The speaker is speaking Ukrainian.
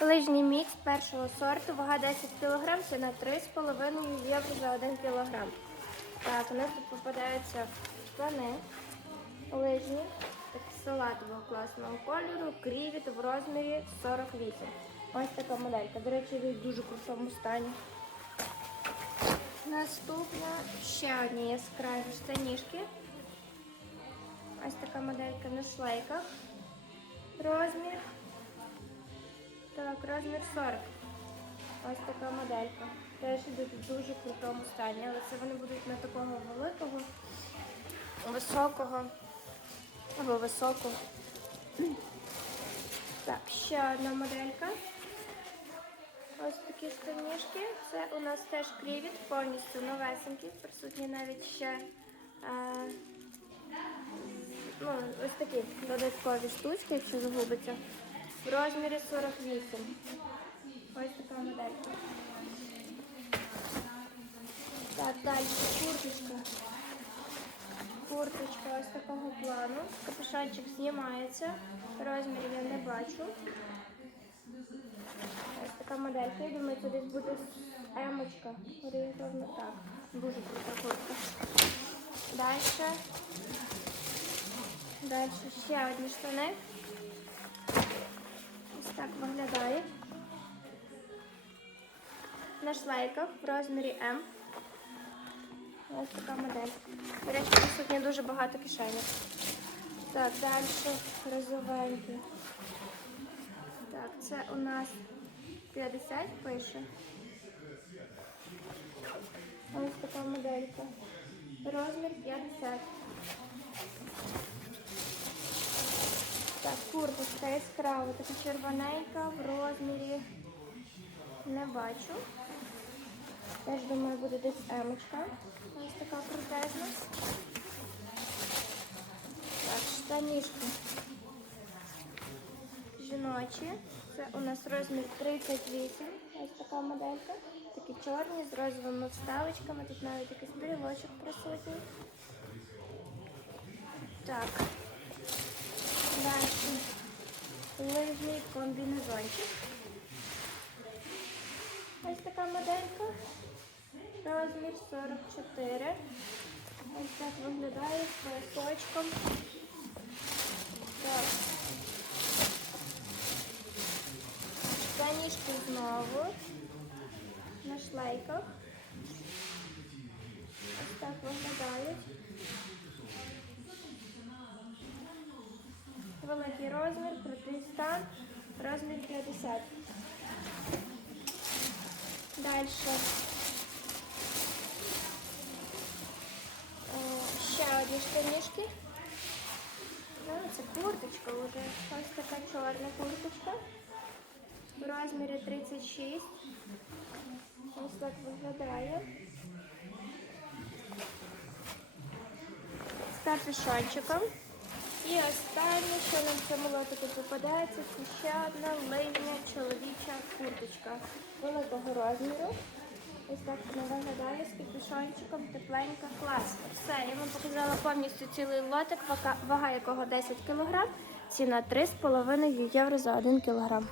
Лижній мікс першого сорту, вага 10 кг, ціна 3,5 євро за 1 кг. Так, у нас тут попадаються штани лижні, салатового класного кольору, крівіт в розмірі 48. Ось така моделька. До речі, в дуже крутому стані. Наступна ще одні яскраві штанішки. Ось така моделька на шлейках. Розмір. Так, розмір 40. Ось така моделька. Теж йдуть в дуже крутому стані, але це вони будуть не такого великого, високого або високого. Так, ще одна моделька. Ось такі штанішки. Це у нас теж крівіт, повністю новесенькі. Присутні навіть ще е, ну, ось такі додаткові штучки, якщо загубиться. В розмірі 48. Ось така моделька. Так, далі курточка. Курточка ось такого плану. Капюшончик знімається. Розмір я не бачу. Ось така моделька. Я думаю, це буде емочка. Орієнтовно так. Дуже крута куртка. Далі. Далі ще одні штани. Так виглядає. На шлейках в розмірі М. Ось така модель. До речі, присутні дуже багато кишенів. Так, далі розовенькі. Так, це у нас 50 пише. Ось така моделька. Розмір 50. Так, курточка яскрава, така червоненька в розмірі. Не бачу. Теж думаю, буде десь емочка. Ось така крутезна. Так, штанішки. Жіночі. Це у нас розмір 38. Ось така моделька. Такі чорні з розовими вставочками. Тут навіть якийсь брілочок присутній. Так. Далі. Лижний комбінезончик. Ось така моделька. Розмір 44. Ось так виглядає з поясочком. Так. Знову на шлейках. Ось так виглядають. Великий розмір, крутий стан, розмір 50. Далі. Е, Ще одні штанішки. Ну, це курточка вже. Ось така чорна курточка. В розмірі 36. Ось так виглядає. З капюшончиком. І останнє, що нам в цьому лотику попадається, це ще одна лижня чоловіча курточка великого розміру. Ось так вона виглядає з капюшончиком, тепленька, класно. Все, я вам показала повністю цілий лотик, вага- якого 10 кг, ціна 3,5 євро за 1 кг.